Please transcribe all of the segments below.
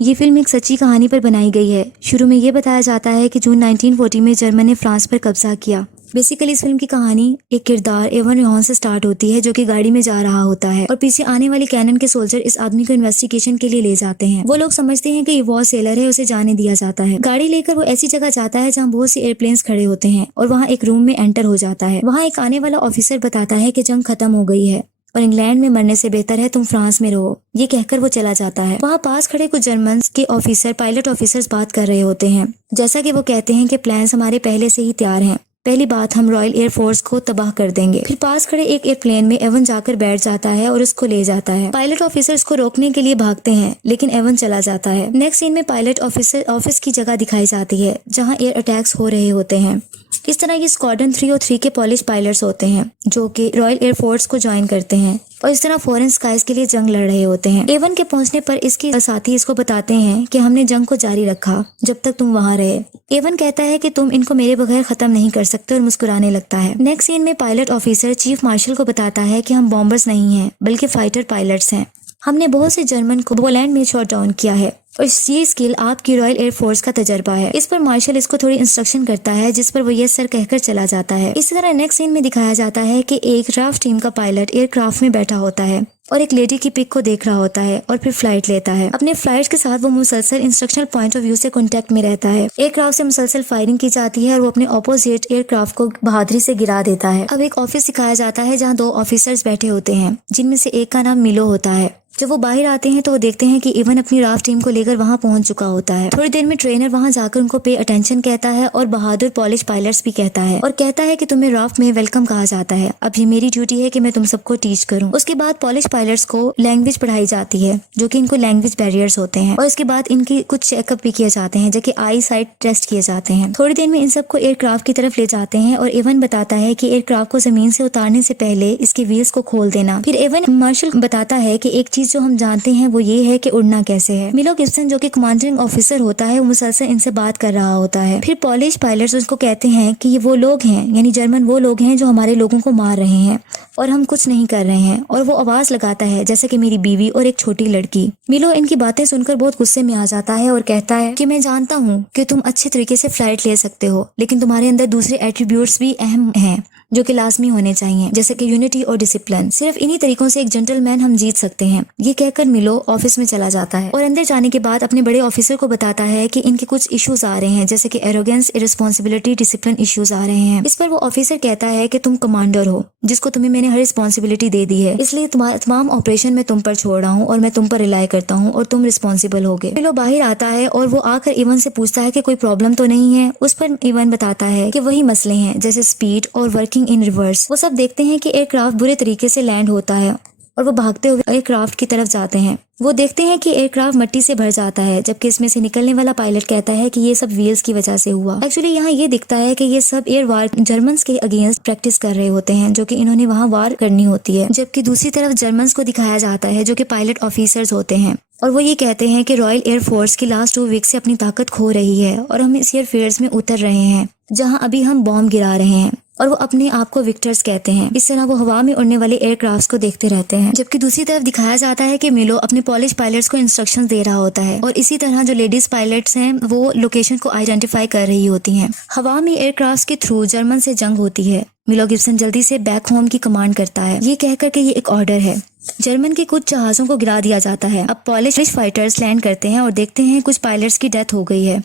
ये फिल्म एक सच्ची कहानी पर बनाई गई है। शुरू में ये बताया जाता है कि जून 1940 में जर्मन ने फ्रांस पर कब्जा किया। बेसिकली इस फिल्म की कहानी एक किरदार एवन रेहॉन से स्टार्ट होती है, जो कि गाड़ी में जा रहा होता है और पीछे आने वाली कैनन के सोल्जर इस आदमी को इन्वेस्टिगेशन के लिए ले जाते हैं। वो लोग समझते हैं कि ये वॉर सेलर है, उसे जाने दिया जाता है। गाड़ी लेकर वो ऐसी जगह जाता है जहाँ बहुत सी एयरप्लेन्स खड़े होते हैं और वहाँ एक रूम में एंटर हो जाता है। वहाँ एक आने वाला ऑफिसर बताता है कि जंग खत्म हो गई है और इंग्लैंड में मरने से बेहतर है तुम फ्रांस में रहो। ये कहकर वो चला जाता है। वहाँ पास खड़े कुछ जर्मन के ऑफिसर पायलट ऑफिसर्स बात कर रहे होते हैं। जैसा कि वो कहते हैं कि प्लान्स हमारे पहले से ही तैयार हैं। पहली बात, हम रॉयल एयरफोर्स को तबाह कर देंगे। फिर पास खड़े एक एयरप्लेन में एवन जाकर बैठ जाता है और उसको ले जाता है। पायलट ऑफिसर्स को रोकने के लिए भागते हैं, लेकिन एवन चला जाता है। नेक्स्ट सीन में पायलट ऑफिसर ऑफिस की जगह दिखाई जाती है जहाँ एयर अटैक्स हो रहे होते हैं। इस तरह ये स्क्वाड्रन 3 और 3 के पॉलिश पायलट्स होते हैं जो कि रॉयल एयरफोर्स को ज्वाइन करते हैं और इस तरह फॉरेन स्काइज के लिए जंग लड़ रहे होते हैं। एवन के पहुंचने पर इसके साथी इसको बताते हैं कि हमने जंग को जारी रखा जब तक तुम वहां रहे। एवन कहता है कि तुम इनको मेरे बगैर खत्म नहीं कर सकते और मुस्कुराने लगता है। नेक्स्ट सीन में पायलट ऑफिसर चीफ मार्शल को बताता है कि हम बॉम्बर्स नहीं हैं बल्कि फाइटर पायलट्स हैं। हमने बहुत से जर्मन को पोलैंड में शॉट डाउन किया है और ये स्किल आपकी रॉयल एयरफोर्स का तजर्बा है। इस पर मार्शल इसको थोड़ी इंस्ट्रक्शन करता है, जिस पर वो यस सर कहकर चला जाता है। इसी तरह नेक्स्ट सीन में दिखाया जाता है कि एक राफ टीम का पायलट एयरक्राफ्ट में बैठा होता है और एक लेडी की पिक को देख रहा होता है और फिर फ्लाइट लेता है। अपने फ्लाइट के साथ वो मुसलसल इंस्ट्रक्शनल पॉइंट ऑफ व्यू से कांटेक्ट में रहता है। एयरक्राफ्ट से मुसलसल फायरिंग की जाती है और वो अपने ऑपोजिट एयरक्राफ्ट को बहादुरी से गिरा देता है। अब एक ऑफिस दिखाया जाता है जहाँ 2 ऑफिसर्स बैठे होते हैं, जिनमें से एक का नाम मिलो होता है। जब वो बाहर आते हैं तो वो देखते हैं कि इवन अपनी राफ्ट टीम को लेकर वहां पहुंच चुका होता है। थोड़ी देर में ट्रेनर वहां जाकर उनको पे अटेंशन कहता है और बहादुर पॉलिश पायलट्स भी कहता है और कहता है कि तुम्हें राफ्ट में वेलकम कहा जाता है। अब ये मेरी ड्यूटी है कि मैं तुम सबको टीच करूं। उसके बाद पॉलिश पायलट्स को लैंग्वेज पढ़ाई जाती है, जो कि इनको लैंग्वेज बैरियर्स होते हैं, और इसके बाद इनकी कुछ चेकअप भी किए जाते हैं, जो कि आई साइट टेस्ट किए जाते हैं। थोड़ी देर में इन सबको एयरक्राफ्ट की तरफ ले जाते हैं और एवन बताता है कि एयरक्राफ्ट को जमीन से उतारने से पहले इसके व्हील्स को खोल देना। फिर एवन मार्शल बताता है कि एक चीज जो हम जानते हैं वो ये है कि उड़ना कैसे है। मिलो गिब्सन जो कि कमांडिंग ऑफिसर होता है, वो मुसलसल इनसे बात कर रहा होता है। फिर पॉलिश पायलट्स उसको कहते हैं कि ये वो लोग हैं, यानी जर्मन वो लोग हैं जो हमारे लोगों को मार रहे हैं और हम कुछ नहीं कर रहे हैं। और वो आवाज लगाता है जैसे कि मेरी बीवी और एक छोटी लड़की। मिलो इनकी बातें सुनकर बहुत गुस्से में आ जाता है और कहता है कि मैं जानता हूँ कि तुम अच्छे तरीके से फ्लाइट ले सकते हो, लेकिन तुम्हारे अंदर दूसरे एट्रीब्यूट्स भी अहम हैं जो कि लाजमी होने चाहिए, जैसे कि यूनिटी और डिसिप्लिन। सिर्फ इन्हीं तरीकों से एक जेंटलमैन हम जीत सकते हैं। ये कहकर मिलो ऑफिस में चला जाता है और अंदर जाने के बाद अपने बड़े ऑफिसर को बताता है कि इनके कुछ इश्यूज आ रहे हैं, जैसे कि एरोगेंस, इररिस्पॉन्सिबिलिटी, डिसिप्लिन इश्यूज आ रहे हैं। इस पर वो ऑफिसर कहता है कि तुम कमांडर हो, जिसको तुम्हें मैंने हर रिस्पॉन्सिबिलिटी दे दी है, इसलिए तमाम ऑपरेशन मैं तुम पर छोड़ रहा हूँ और मैं तुम पर रिलाई करता हूँ और तुम रिस्पॉन्सिबल होगे। मिलो बाहर आता है और वो आकर इवन से पूछता है कि कोई प्रॉब्लम तो नहीं है। उस पर इवन बताता है कि वही मसले हैं, जैसे स्पीड और वर्किंग इन रिवर्स। वो सब देखते हैं कि एयरक्राफ्ट बुरे तरीके से लैंड होता है और वो भागते हुए एयरक्राफ्ट की तरफ जाते हैं। वो देखते हैं कि एयरक्राफ्ट मिट्टी से भर जाता है, जबकि इसमें से निकलने वाला पायलट कहता है कि ये सब व्हील्स की वजह से हुआ। एक्चुअली यहाँ ये दिखता है कि ये सब एयर वार जर्मन्स के अगेंस्ट प्रैक्टिस कर रहे होते हैं, जो कि इन्होंने वहाँ वार करनी होती है। जबकि दूसरी तरफ जर्मन्स को दिखाया जाता है जो कि पायलट ऑफिसर्स होते हैं और वो ये कहते हैं कि रॉयल एयरफोर्स की लास्ट 2 वीक से अपनी ताकत खो रही है और हम इस एयरफील्ड्स में उतर रहे हैं जहाँ अभी हम बॉम्ब गिरा रहे हैं, और वो अपने आप को विक्टर्स कहते हैं। इस तरह वो हवा में उड़ने वाले एयरक्राफ्ट्स को देखते रहते हैं। जबकि दूसरी तरफ दिखाया जाता है कि मिलो अपने पॉलिश पायलट्स को इंस्ट्रक्शंस दे रहा होता है और इसी तरह जो लेडीज पायलट्स हैं वो लोकेशन को आइडेंटिफाई कर रही होती हैं। हवा में एयरक्राफ्ट्स के थ्रू जर्मन से जंग होती है। मिलो गिब्सन जल्दी से बैक होम की कमांड करता है, ये कहकर कि ये एक ऑर्डर है। जर्मन के कुछ जहाजों को गिरा दिया जाता है। अब पॉलिश फाइटर्स लैंड करते हैं और देखते हैं कुछ पायलट्स की डेथ हो गई है,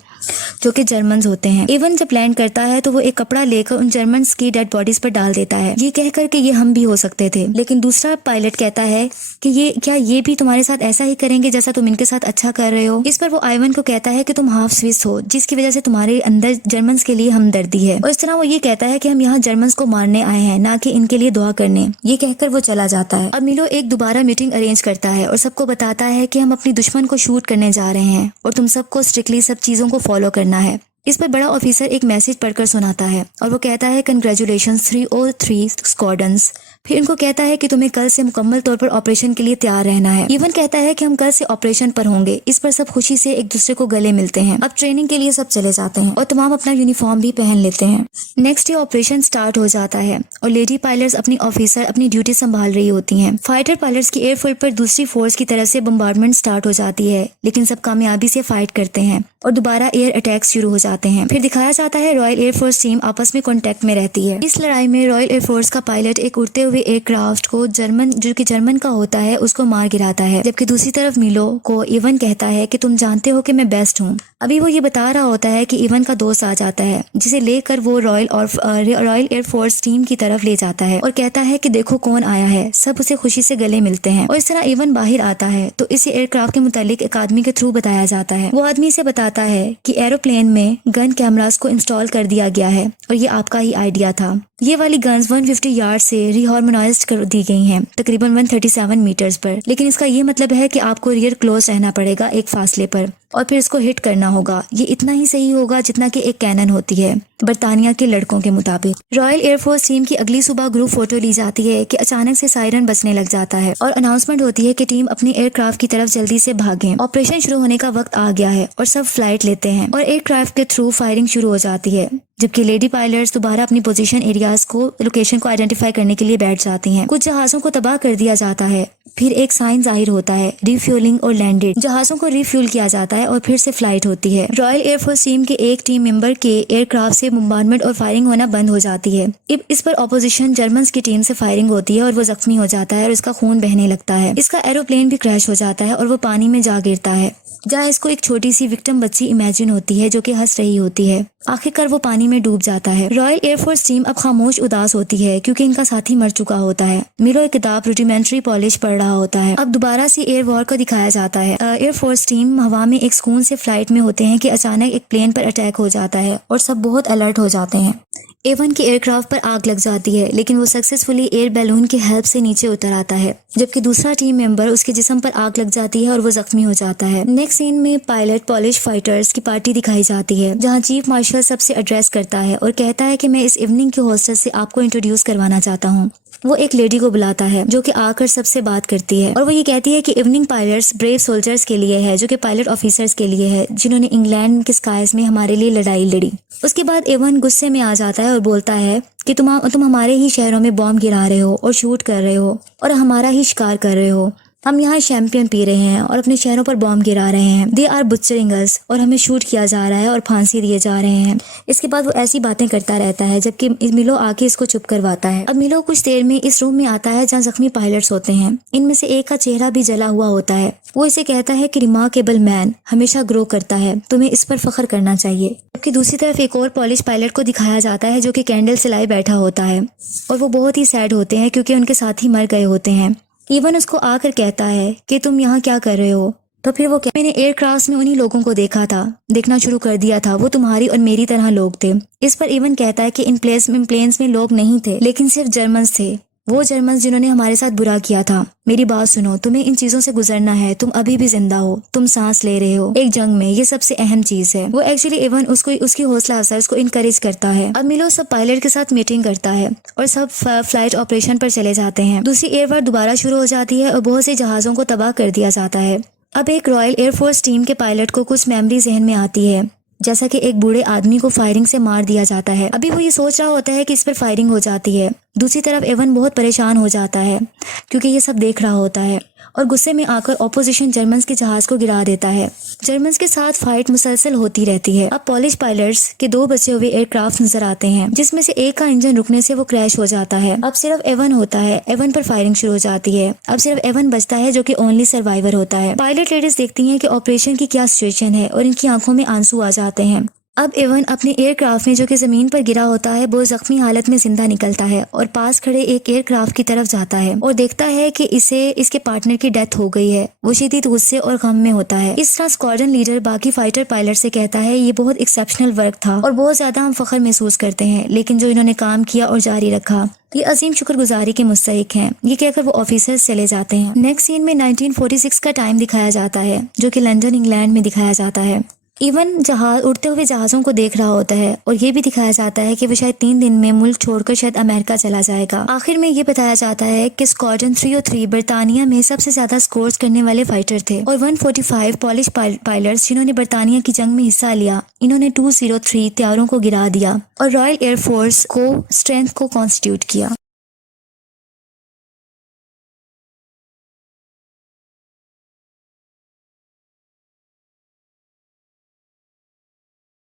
जो कि जर्मन्स होते हैं। इवन जब लैंड करता है तो वो एक कपड़ा लेकर उन जर्मन्स की डेड बॉडीज पर डाल देता है, ये कहकर कि ये हम भी हो सकते थे। लेकिन दूसरा पायलट कहता है कि ये भी तुम्हारे साथ ऐसा ही करेंगे जैसा तुम इनके साथ अच्छा कर रहे हो। इस पर वो आइवन को कहता है कि तुम हाफ स्विस हो, जिसकी वजह से तुम्हारे अंदर जर्मन्स के लिए हमदर्दी है। और इस तरह वो ये कहता है कि हम यहाँ जर्मन्स को मारने आए हैं, ना कि इनके लिए दुआ करने। ये कहकर वो चला जाता है। अब मिलो एक दोबारा मीटिंग अरेंज करता है और सबको बताता है कि हम अपनी दुश्मन को शूट करने जा रहे हैं और तुम सबको स्ट्रिक्टली सब चीजों को फॉलो करना है। इस पर बड़ा ऑफिसर एक मैसेज पढ़कर सुनाता है और वो कहता है कंग्रेचुलेशंस 303 स्क्वाड्रंस फिर उनको कहता है कि तुम्हें कल से मुकम्मल तौर पर ऑपरेशन के लिए तैयार रहना है। इवन कहता है कि हम कल से ऑपरेशन पर होंगे। इस पर सब खुशी से एक दूसरे को गले मिलते हैं। अब ट्रेनिंग के लिए सब चले जाते हैं और तमाम अपना यूनिफॉर्म भी पहन लेते हैं। नेक्स्ट डे ऑपरेशन स्टार्ट हो जाता है और लेडी पायलट्स अपनी ऑफिसर अपनी ड्यूटी संभाल रही होती हैं। फाइटर पायलट्स की एयरफील्ड पर दूसरी फोर्स की तरफ से बम्बार्डमेंट स्टार्ट हो जाती है, लेकिन सब कामयाबी से फाइट करते हैं और दोबारा एयर अटैक शुरू हो जाते हैं। फिर दिखाया जाता है रॉयल एयरफोर्स टीम आपस में कांटेक्ट में रहती है। इस लड़ाई में रॉयल एयरफोर्स का पायलट एक उड़ते हुए एयरक्राफ्ट को जो कि जर्मन का होता है उसको मार गिराता है, जबकि दूसरी तरफ मिलो को इवन कहता है कि तुम जानते हो कि मैं बेस्ट हूँ। अभी वो ये बता रहा होता है कि इवन का दोस्त आ जाता है, जिसे लेकर वो रॉयल एयरफोर्स टीम की तरफ ले जाता है और कहता है कि देखो कौन आया है। सब उसे खुशी से गले मिलते हैं और इस तरह इवन बाहर आता है तो इसे एयरक्राफ्ट के मुतालिक एक आदमी के थ्रू बताया जाता है। वो आदमी से बताता है कि एरोप्लेन में गन कैमरास को इंस्टॉल कर दिया गया है और ये आपका ही आइडिया था। ये वाली गन्स 150 यार्ड से रिहार्मोनाइज्ड कर दी गई हैं, तकरीबन 137 मीटर्स पर, लेकिन इसका ये मतलब है कि आपको रियर क्लोज रहना पड़ेगा एक फासले पर और फिर इसको हिट करना होगा। ये इतना ही सही होगा जितना कि एक कैनन होती है बरतानिया के लड़कों के मुताबिक। रॉयल एयरफोर्स टीम की अगली सुबह ग्रुप फोटो ली जाती है कि अचानक से सायरन बजने लग जाता है और अनाउंसमेंट होती है कि टीम अपनी एयरक्राफ्ट की तरफ जल्दी से भागें। ऑपरेशन शुरू होने का वक्त आ गया है और सब फ्लाइट लेते हैं और एयरक्राफ्ट के थ्रू फायरिंग शुरू हो जाती है, जबकि लेडी पायलट्स दोबारा अपनी पोजीशन एरियाज को लोकेशन को आइडेंटिफाई करने के लिए बैठ जाती हैं। कुछ जहाजों को तबाह कर दिया जाता है। फिर एक साइन जाहिर होता है, रिफ्यूलिंग और लैंडेड। जहाजों को रिफ्यूल किया जाता है और फिर से फ्लाइट होती है। रॉयल एयरफोर्स टीम के एक टीम मेंबर के एयरक्राफ्ट से बम्बार्डमेंट और फायरिंग होना बंद हो जाती है। इस पर ऑपोजिशन जर्मन्स की टीम से फायरिंग होती है और वो जख्मी हो जाता है और इसका खून बहने लगता है। इसका एरोप्लेन भी क्रैश हो जाता है और वो पानी में जा गिरता है, जहाँ इसको एक छोटी सी विक्टिम बच्ची इमेजिन होती है जो कि हंस रही होती है। आखिरकार वो पानी में डूब जाता है। रॉयल एयरफोर्स टीम अब खामोश उदास होती है क्योंकि इनका साथी मर चुका होता है। मिलो एक किताब रूडिमेंट्री पॉलिश पढ़ रहा होता है। अब दोबारा से एयर वॉर को दिखाया जाता है। एयरफोर्स टीम हवा में एक सुकून से फ्लाइट में होते हैं कि अचानक एक प्लेन पर अटैक हो जाता है और सब बहुत अलर्ट हो जाते हैं। एवन के एयरक्राफ्ट पर आग लग जाती है, लेकिन वो सक्सेसफुली एयर बैलून की हेल्प से नीचे उतर आता है, जबकि दूसरा टीम मेंबर उसके जिस्म पर आग लग जाती है और वो जख्मी हो जाता है। नेक्स्ट सीन में पायलट पॉलिश फाइटर्स की पार्टी दिखाई जाती है, जहां चीफ मार्शल सबसे एड्रेस करता है और कहता है कि मैं इस इवनिंग के होस्टेस से आपको इंट्रोड्यूस करवाना चाहता हूँ। वो एक लेडी को बुलाता है जो कि आकर सबसे बात करती है और वो ये कहती है कि इवनिंग पायलट्स ब्रेव सोल्जर्स के लिए है, जो कि पायलट ऑफिसर्स के लिए है, जिन्होंने इंग्लैंड के स्काइज में हमारे लिए लड़ाई लड़ी। उसके बाद एवन गुस्से में आ जाता है और बोलता है कि तुम हमारे ही शहरों में बॉम्ब गिरा रहे हो और शूट कर रहे हो और हमारा ही शिकार कर रहे हो। हम यहाँ शैंपियन पी रहे हैं और अपने शहरों पर बॉम्ब गिरा रहे हैं। दे आर बुचरिंग अस, और हमें शूट किया जा रहा है और फांसी दिए जा रहे हैं। इसके बाद वो ऐसी बातें करता रहता है जबकि मिलो आके इसको चुप करवाता है। अब मिलो कुछ देर में इस रूम में आता है जहाँ जख्मी पायलट्स होते हैं। इनमें से एक का चेहरा भी जला हुआ होता है। वो इसे कहता है कि रिमार्केबल मैन हमेशा ग्रो करता है, तुम्हें इस पर फख्र करना चाहिए। जबकि दूसरी तरफ एक और पॉलिश पायलट को दिखाया जाता है जो कि कैंडल सिलाई बैठा होता है और वो बहुत ही सैड होते हैं क्योंकि उनके साथी मर गए होते हैं। इवन उसको आकर कहता है कि तुम यहाँ क्या कर रहे हो। तो फिर वो मैंने एयरक्राफ्ट में उन्हीं लोगों को देखना शुरू कर दिया था, वो तुम्हारी और मेरी तरह लोग थे। इस पर इवन कहता है कि इन प्लेन्स में लोग नहीं थे, लेकिन सिर्फ जर्मन्स थे, वो जर्मन्स जिन्होंने हमारे साथ बुरा किया था। मेरी बात सुनो, तुम्हें इन चीजों से गुजरना है। तुम अभी भी जिंदा हो, तुम सांस ले रहे हो एक जंग में, ये सबसे अहम चीज है। वो एक्चुअली इवन उसकी हौसला अफजाई उसको इनकरेज करता है। अब मिलो सब पायलट के साथ मीटिंग करता है और सब फ्लाइट ऑपरेशन पर चले जाते हैं। दूसरी एयर वॉर दोबारा शुरू हो जाती है और बहुत से जहाजों को तबाह कर दिया जाता है। अब एक रॉयल एयरफोर्स टीम के पायलट को कुछ मेमोरी जहन में आती है, जैसा कि एक बूढ़े आदमी को फायरिंग से मार दिया जाता है। अभी वो ये सोच रहा होता है कि इस पर फायरिंग हो जाती है। दूसरी तरफ एवन बहुत परेशान हो जाता है क्योंकि ये सब देख रहा होता है और गुस्से में आकर ऑपोजिशन जर्मन्स के जहाज को गिरा देता है। जर्मन्स के साथ फाइट मुसलसल होती रहती है। अब पॉलिश पायलट्स के 2 बचे हुए एयरक्राफ्ट नजर आते हैं, जिसमें से एक का इंजन रुकने से वो क्रैश हो जाता है। अब सिर्फ एवन होता है। एवन पर फायरिंग शुरू हो जाती है। अब सिर्फ एवन बचता है जो कि ओनली सर्वाइवर होता है। पायलट लेडीज देखती हैं कि ऑपरेशन की क्या सिचुएशन है और इनकी आंखों में आंसू आ जाते हैं। अब एवन अपने एयरक्राफ्ट में जो कि जमीन पर गिरा होता है वो जख्मी हालत में जिंदा निकलता है और पास खड़े एक एयरक्राफ्ट की तरफ जाता है और देखता है कि इसके पार्टनर की डेथ हो गई है। वो शदीद गुस्से और गम में होता है। इस तरह स्क्वाड्रन लीडर बाकी फाइटर पायलट से कहता है ये बहुत एक्सेप्शनल वर्क था और बहुत ज्यादा हम फख्र महसूस करते हैं, लेकिन जो इन्होंने काम किया और जारी रखा, ये अजीम शुक्रगुजारी के मुस्तहिक हैं। ये कहकर वो ऑफिसर्स चले जाते हैं। नेक्स्ट सीन में 1946 का टाइम दिखाया जाता है जो कि लंदन इंग्लैंड में दिखाया जाता है। इवन जहाज उड़ते हुए जहाज़ों को देख रहा होता है और ये भी दिखाया जाता है कि वो शायद 3 दिन में मुल्क छोड़कर शायद अमेरिका चला जाएगा। आखिर में ये बताया जाता है कि स्क्वाड्रन 303 बरतानिया में सबसे ज्यादा स्कोर्स करने वाले फाइटर थे और 145 पॉलिश पायलट्स जिन्होंने बरतानिया की जंग में हिस्सा लिया, इन्होंने 203 तैयारों को गिरा दिया और रॉयल एयरफोर्स को स्ट्रेंथ को कॉन्स्टिट्यूट किया।